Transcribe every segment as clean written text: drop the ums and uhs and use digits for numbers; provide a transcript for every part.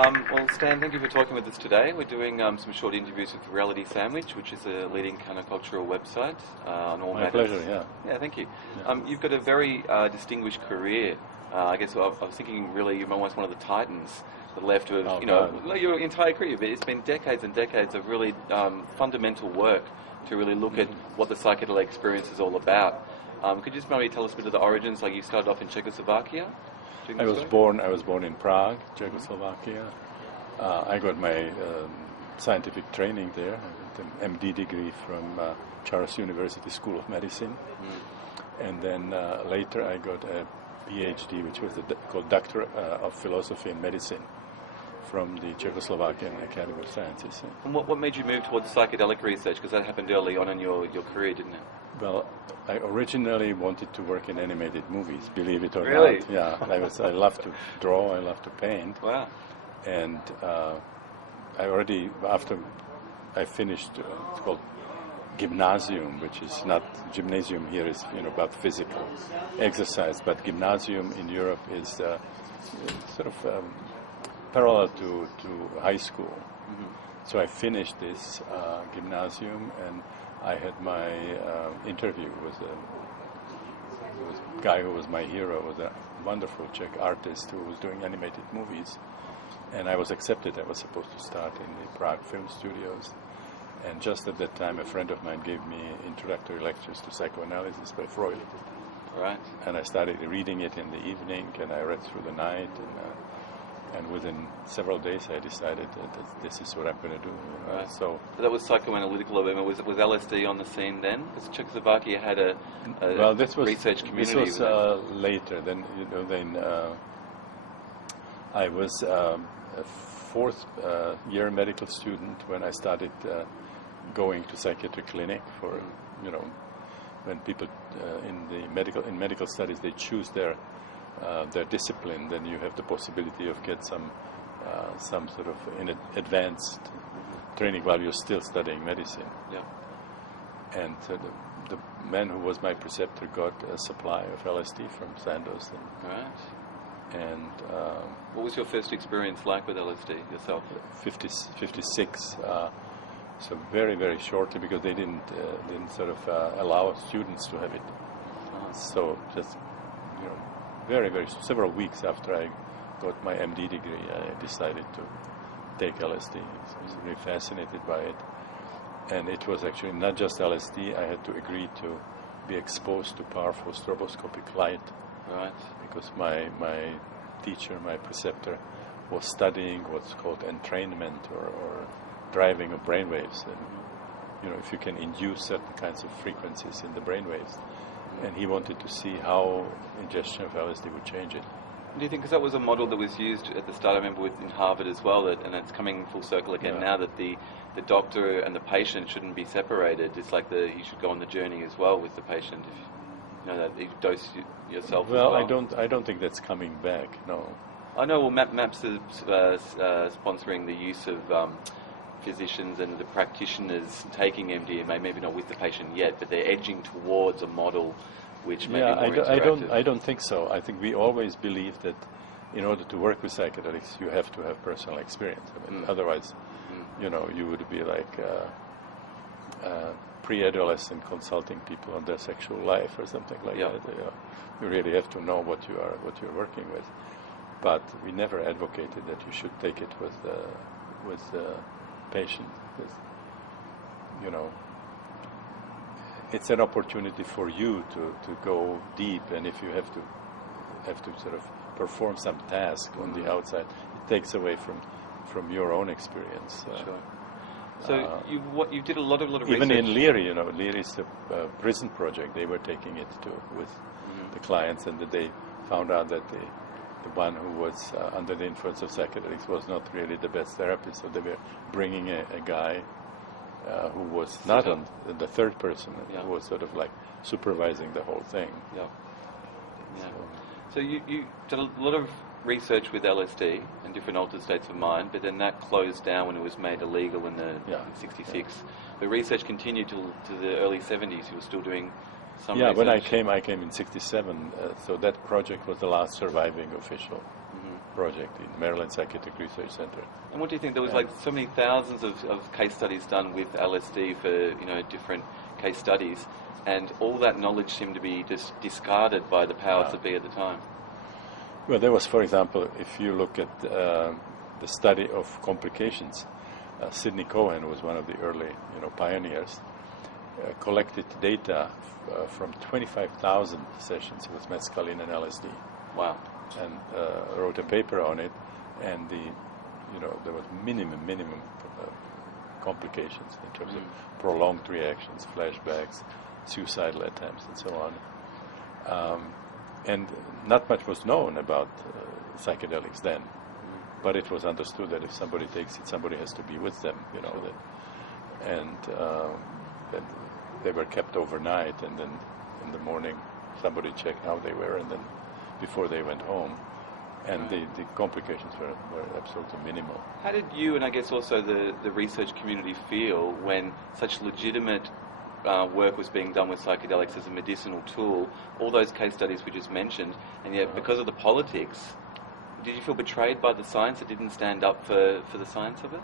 Well, Stan, thank you for talking with us today. We're doing some short interviews with Reality Sandwich, which is a leading countercultural website on all matters. My pleasure, yeah. Yeah, thank you. Yeah. You've got a very distinguished career. I guess I was thinking really you're almost one of the titans that left of, your entire career. But it's been decades and decades of really fundamental work to really look at what the psychedelic experience is all about. Could you just maybe tell us a bit of the origins? Like you started off in Czechoslovakia? I was born in Prague, Czechoslovakia. I got my scientific training there. I got an MD degree from Charles University School of Medicine. And then later I got a PhD, which was called Doctor of Philosophy and Medicine from the Czechoslovakian Academy of Sciences. And what made you move towards psychedelic research? Because that happened early on in your career, didn't it? Well, I originally wanted to work in animated movies, believe it or really? not. Yeah, I love to draw, I love to paint. Wow. And after I finished, it's called gymnasium, which is not, gymnasium here is, about physical exercise, but gymnasium in Europe is sort of parallel to high school. So I finished this gymnasium, and I had my interview with a guy who was my hero, was a wonderful Czech artist who was doing animated movies, and I was accepted. I was supposed to start in the Prague Film Studios, and just at that time a friend of mine gave me introductory lectures to psychoanalysis by Freud. Right. And I started reading it in the evening, and I read through the night, and within several days I decided that this is what I'm going to do. Right. So that was psychoanalytical. Was LSD on the scene then? Because Czechoslovakia had a research community. This was later. Then I was a fourth year medical student when I started going to psychiatric clinic for when people in medical studies they choose their discipline, then you have the possibility of get some sort of advanced training while you're still studying medicine. Yeah. And the man who was my preceptor got a supply of LSD from Sandoz. Right. And what was your first experience like with LSD yourself? 56. So very, very shortly, because they didn't sort of allow students to have it. So just very, very several weeks after I got my MD degree, I decided to take LSD. So I was really fascinated by it. And it was actually not just LSD. I had to agree to be exposed to powerful stroboscopic light. Right. Because my teacher, my preceptor, was studying what's called entrainment or driving of brainwaves. And, if you can induce certain kinds of frequencies in the brainwaves. And he wanted to see how ingestion of LSD would change it. Do you think, because that was a model that was used at the start, I remember in Harvard as well, and it's coming full circle again now, that the doctor and the patient shouldn't be separated. It's like you should go on the journey as well with the patient, if that you dose yourself as well. I don't think that's coming back, no. I know, well, MAPS is sponsoring the use of physicians and the practitioners taking MDMA, maybe not with the patient yet, but they're edging towards a model which may be more interactive. I don't think so. I think we always believe that in order to work with psychedelics, you have to have personal experience. I mean, otherwise, you would be like pre-adolescent consulting people on their sexual life or something like that. You really have to know what you're working with. But we never advocated that you should take it with patient, because it's an opportunity for you to go deep, and if you have to sort of perform some task on the outside, it takes away from your own experience. Sure. So you did a lot of research. Even in Leary, Leary is the prison project. They were taking it with the clients, and that they found out that the one who was under the influence of psychedelics was not really the best therapist. So they were bringing a guy who was not on the third person, who was sort of like supervising the whole thing. Yeah. So you did a lot of research with LSD and different altered states of mind, but then that closed down when it was made illegal in '66. Yeah. The research continued to the early '70s. You were still doing some research. When I came in '67. So that project was the last surviving official project in Maryland Psychiatric Research Center. And what do you think? There was like so many thousands of case studies done with LSD for different case studies, and all that knowledge seemed to be just discarded by the powers that be at the time. Well, there was, for example, if you look at the study of complications, Sidney Cohen was one of the early pioneers, collected data from 25,000 sessions with mescaline and LSD. Wow. And wrote a paper on it, and there was minimum complications in terms of prolonged reactions, flashbacks, suicidal attempts, and so on. And not much was known about psychedelics then, but it was understood that if somebody takes it, somebody has to be with them, that they were kept overnight, and then in the morning somebody checked how they were, and then before they went home, and the complications were absolutely minimal. How did you, and I guess also the research community, feel when such legitimate work was being done with psychedelics as a medicinal tool, all those case studies we just mentioned, and yet because of the politics, did you feel betrayed by the science? It didn't stand up for the science of it?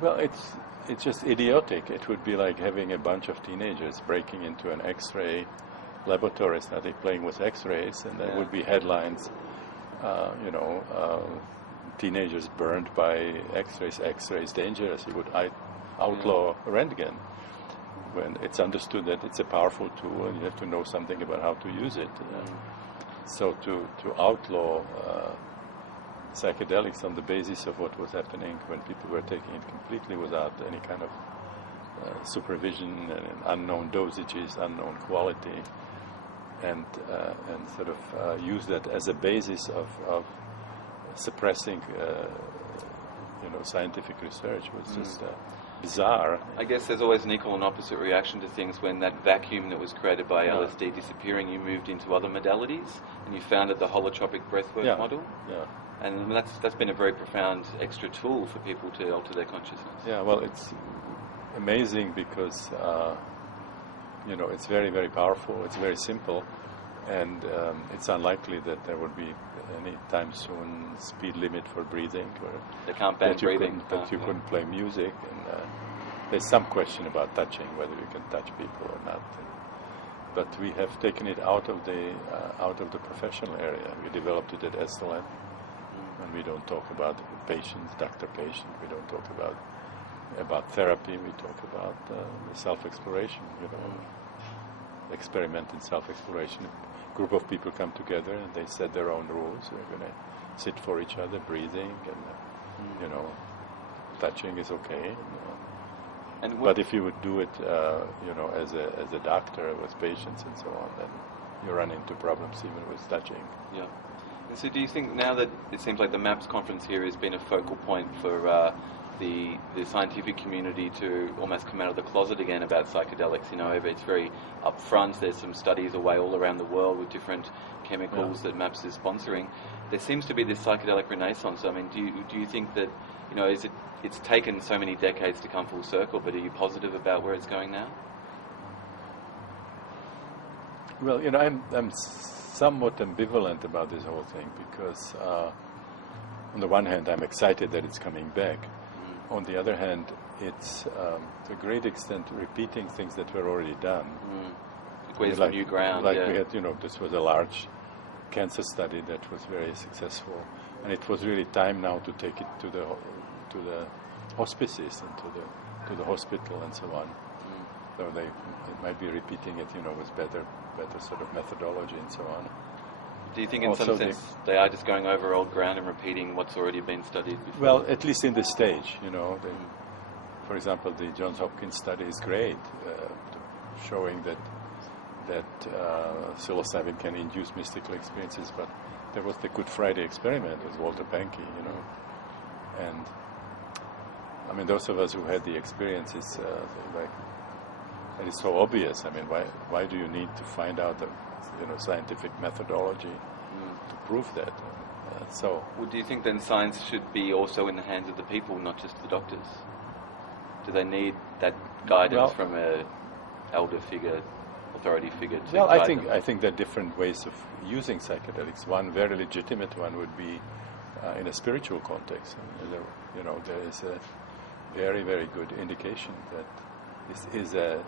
Well, it's just idiotic. It would be like having a bunch of teenagers breaking into an X-ray laboratory, starting playing with X-rays, and there would be headlines, teenagers burned by X-rays dangerous. You would outlaw Röntgen, when it's understood that it's a powerful tool and you have to know something about how to use it. So to outlaw psychedelics on the basis of what was happening when people were taking it completely without any kind of supervision and unknown dosages, unknown quality, and sort of use that as a basis of suppressing scientific research was just bizarre. I guess there's always an equal and opposite reaction to things. When that vacuum that was created by LSD disappearing, you moved into other modalities and you founded the holotropic breathwork model. Yeah. And that's been a very profound extra tool for people to alter their consciousness. Yeah, well, it's amazing because it's very, very powerful. It's very simple, and it's unlikely that there would be any time soon speed limit for breathing. Or they can't ban breathing. That you couldn't play music, and there's some question about touching, whether you can touch people or not. But we have taken it out of the professional area. We developed it at Estland, and we don't talk about patients, doctor-patient. We don't talk about therapy. We talk about self-exploration. Experiment in self-exploration. A group of people come together and they set their own rules. We're going to sit for each other, breathing, and touching is okay. But if you would do it, as a doctor with patients and so on, then you run into problems even with touching. Yeah. And so, do you think now that it seems like the MAPS conference here has been a focal point for the scientific community to almost come out of the closet again about psychedelics? It's very upfront. There's some studies away all around the world with different chemicals that MAPS is sponsoring. There seems to be this psychedelic renaissance. I mean, do you think that it's taken so many decades to come full circle, but are you positive about where it's going now? Well, I'm somewhat ambivalent about this whole thing because on the one hand I'm excited that it's coming back. On the other hand, it's to a great extent repeating things that were already done. Where's the new ground? We had, this was a large cancer study that was very successful, and it was really time now to take it to the hospices and to the hospital and so on. So they might be repeating it, with better sort of methodology and so on. Do you think in some sense they are just going over old ground and repeating what's already been studied before? Well, at least in this stage, for example, the Johns Hopkins study is great, showing that psilocybin can induce mystical experiences, but there was the Good Friday experiment with Walter Pahnke, and I mean, those of us who had the experiences, it is so obvious. I mean, why do you need to find out the scientific methodology to prove that? Well, do you think then science should be also in the hands of the people, not just the doctors? Do they need that guidance from a elder figure, authority figure to guide them? I think there are different ways of using psychedelics. One very legitimate one would be in a spiritual context. There is a very, very good indication that this is a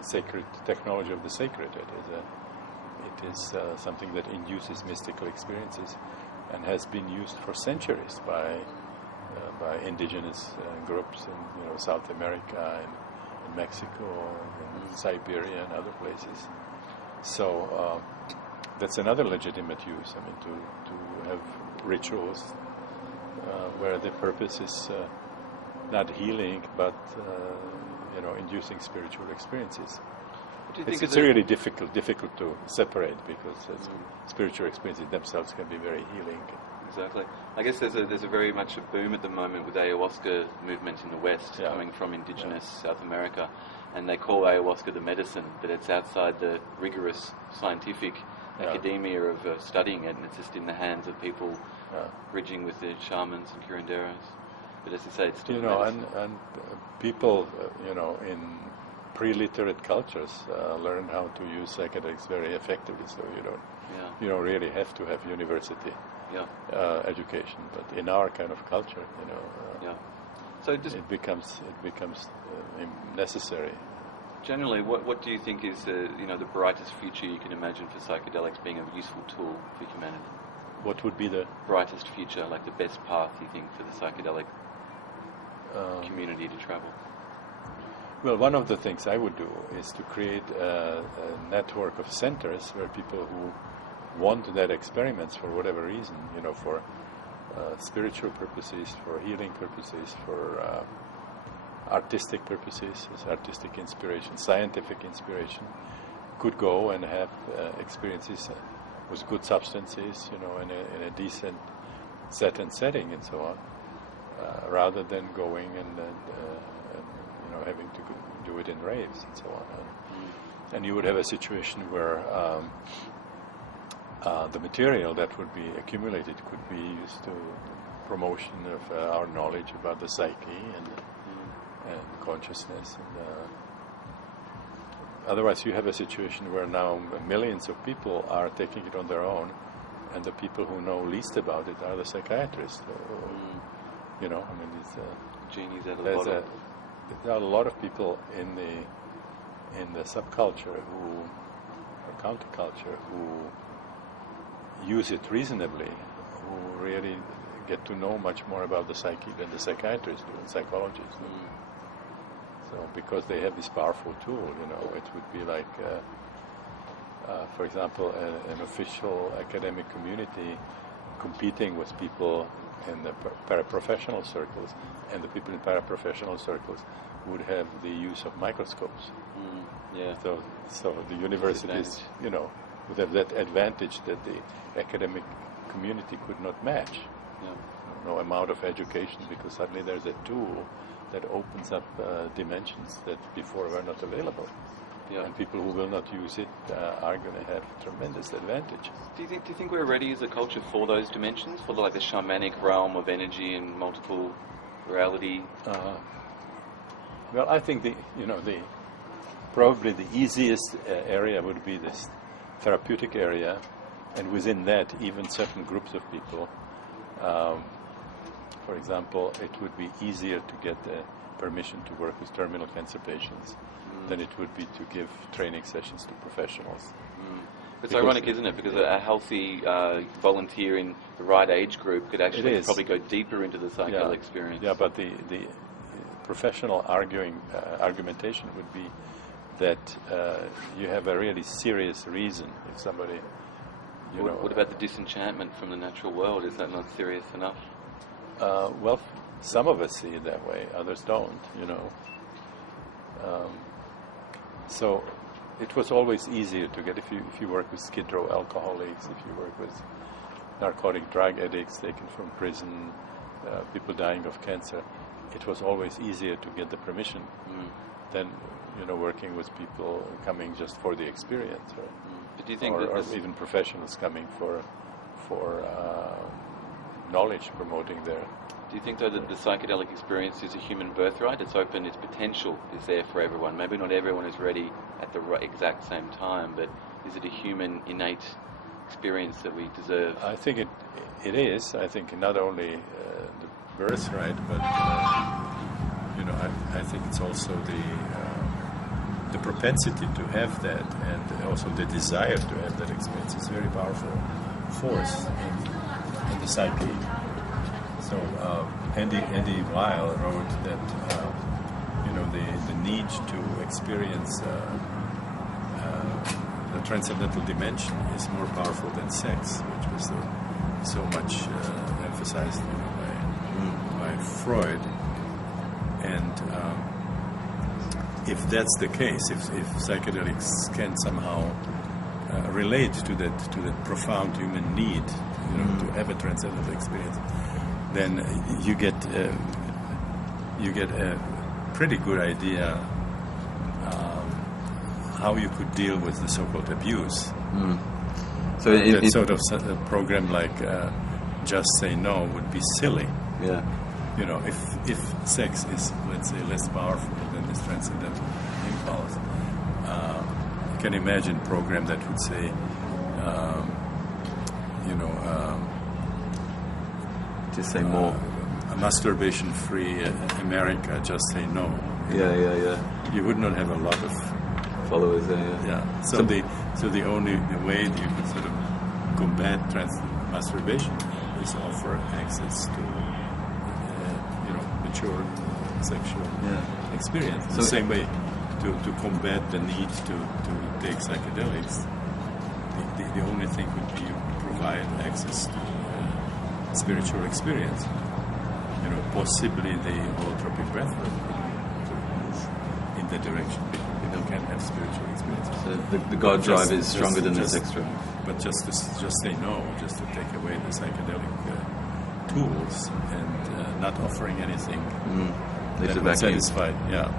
sacred technology of the sacred. It is something that induces mystical experiences and has been used for centuries by indigenous groups in South America and in Mexico and Siberia and other places. So that's another legitimate use. I mean, to have rituals where the purpose is not healing, but inducing spiritual experiences. It's really difficult to separate, because spiritual experiences themselves can be very healing. Exactly. I guess there's a very much a boom at the moment with ayahuasca movement in the West, coming from indigenous South America, and they call ayahuasca the medicine, but it's outside the rigorous scientific academia of studying it, and it's just in the hands of people bridging with the shamans and curanderos. But as you say, it's still and people in pre-literate cultures learn how to use psychedelics very effectively, so you don't really have to have university education, but in our kind of culture, so it becomes necessary. Generally, what do you think is the brightest future you can imagine for psychedelics being a useful tool for humanity? What would be the brightest future, like the best path you think for the psychedelic community to travel? Well, one of the things I would do is to create a network of centers where people who want that experiments for whatever reason, for spiritual purposes, for healing purposes, for artistic purposes, as artistic inspiration, scientific inspiration, could go and have experiences with good substances, in a decent set and setting and so on, rather than going and having to do it in raves and so on. And you would have a situation where the material that would be accumulated could be used to promotion of our knowledge about the psyche and consciousness. And otherwise, you have a situation where now millions of people are taking it on their own, and the people who know least about it are the psychiatrists. Genies out of the bottle. There are a lot of people in the subculture or counterculture who use it reasonably, who really get to know much more about the psyche than the psychiatrists do and psychologists do. So because they have this powerful tool, it would be like, for example, an official academic community competing with people in the paraprofessional circles, and the people in paraprofessional circles would have the use of microscopes. So the universities, would have that advantage that the academic community could not match. No amount of education, because suddenly there's a tool that opens up dimensions that before were not available. And people who will not use it are going to have tremendous advantage. Do you think we're ready as a culture for those dimensions, for the shamanic realm of energy and multiple reality? Well, I think probably the easiest area would be this therapeutic area, and within that, even certain groups of people. For example, it would be easier to get permission to work with terminal cancer patients than it would be to give training sessions to professionals. It's ironic, isn't it? Because a healthy volunteer in the right age group could actually probably go deeper into the psychedelic experience. Yeah, but the professional argumentation would be that you have a really serious reason if somebody, What about the disenchantment from the natural world? Is that not serious enough? Well, some of us see it that way, others don't, So it was always easier to get, if you work with Skid Row alcoholics, if you work with narcotic drug addicts taken from prison, people dying of cancer, it was always easier to get the permission than working with people coming just for the experience, right? But do you think or even professionals coming for knowledge promoting their... Do you think, though, that the psychedelic experience is a human birthright? It's open, its potential is there for everyone. Maybe not everyone is ready at the exact same time, but is it a human innate experience that we deserve? I think it is, I think, not only the birthright, but I think it's also the propensity to have that, and also the desire to have that experience is a very powerful force in the psyche. So Andy Weil wrote that the need to experience the transcendental dimension is more powerful than sex, which was so much emphasized by Freud. And if that's the case, if psychedelics can somehow relate to that profound human need, to have a transcendental experience, then you get a pretty good idea how you could deal with the so-called abuse. So that sort of a program like Just Say No would be silly. Yeah. If sex is, let's say, less powerful than this transcendental impulse, you can imagine a program that would say, just say more. A masturbation-free America, just say no. Yeah. You would not have a lot of followers there. Yeah. So the only way that you can sort of combat masturbation is offer access to mature sexual experience. So the same way to combat the need to take psychedelics, the only thing would be you provide access to spiritual experience. Possibly the holotropic breathwork in that direction. People can have spiritual experience. So the God drive is stronger than the sex drive. But just say no, just to take away the psychedelic tools and not offering anything that would satisfy. Yeah.